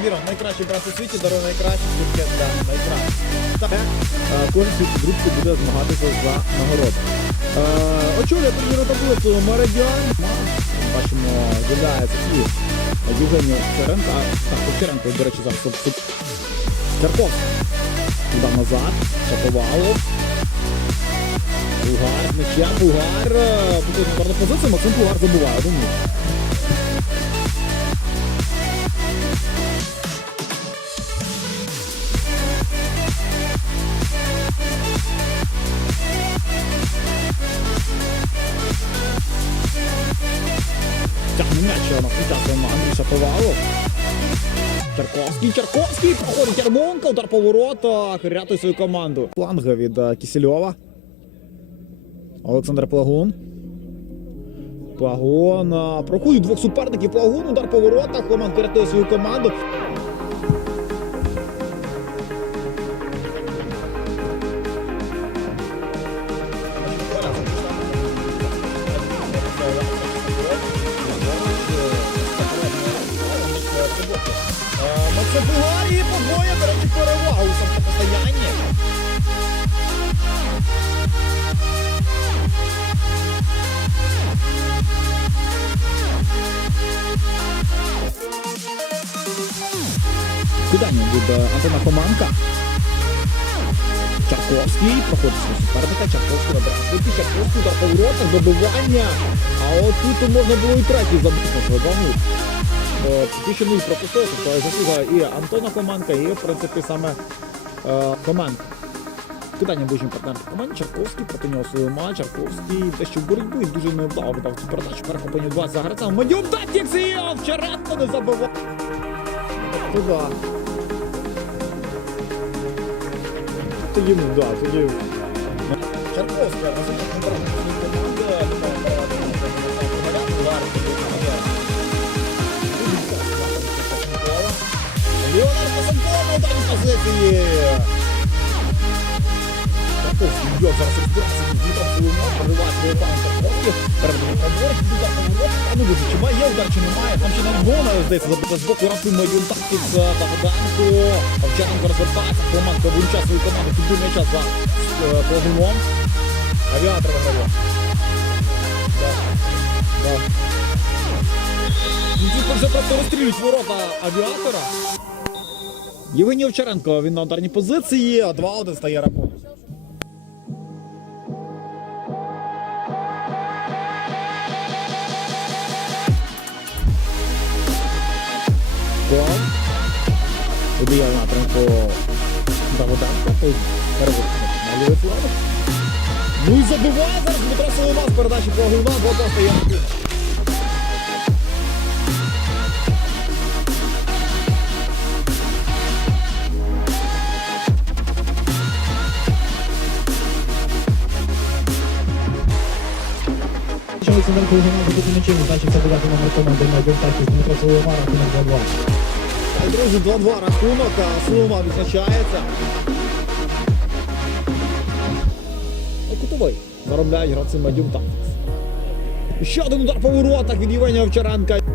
найкращий брат у світі дарує найкращий найкращих. Так, е, кожен світ групці буде змагатися за нагороду. Е, очолює турніру таблицю Меридіан. Бачимо, з'являється і Євгеній Овчаренко. Так, Овчаренко, до речі, зараз тут- Карповський. Туди назад, Шаповалов. Булгар з м'ячем, Булгар. е, позиція, Максим Булгар забуває. Думаю. М'яч на часом Андрій Тарковський, Чарковський, проходить Ярмонка, удар по воротах, рятує свою команду. Фланга від е, Кісельова. Олександр Плагун. Плагун е, проходить двох суперників. Плагун, удар по воротах. Команда рятує свою команду. Кидання від е, Антона Команка. Чарковський проходить свого суперника, Чарковський набирає швидкі, Чарковський удар по добивання. А от тут можна було і третій забити, нуль. Е, Поки пропустив, тобто заслуга і Антона Команка, і в принципі саме е, Команка. Кидання ближнім партнером команді Чарковський проти нього свою матч. Чарковський дещо в боротьбу і дуже невдало видав цю передачу. Перехоплення 2 за гравцем. Мадюк Датіксі! Овчаренко не забивав. Тоді, да, тоді. Черковська, а це удар від позиції. Б'є зараз розбиратися від Дмитра Соломон, прориває свою пану Чарковський, передає пробор, удар поворот, а ну дуже, чи має удар, чи немає, там ще навіть навіть, здається, забита з боку, раз Мадюн так із Богданко, Овчаренко розвертається, Климанко вилучає свою команду, підбив м'яча за е, авіатор виграє. Да. Ну, Тут вже просто розстрілюють ворота авіатора. Євгеній Овчаренко, він на ударній позиції, а 2-1 стає рахунок. Гол. Подіяв напрямку Давиденко. Переводить на лівий фланг. Ну і забиває зараз Дмитро Соломас з передачі про Гуна, 2 стає рахунок. Що Олександр Кулгіна забити м'ячем, значить це буде номер команди Майбін Такіс Дмитро Соломара, рахунок 2-2. Друзі, 2-2 рахунок, а Солома відзначається. Кутовий. Заробляють гравці Мадюм Тактикс. Ще один удар по воротах від Євгенія Овчаренка.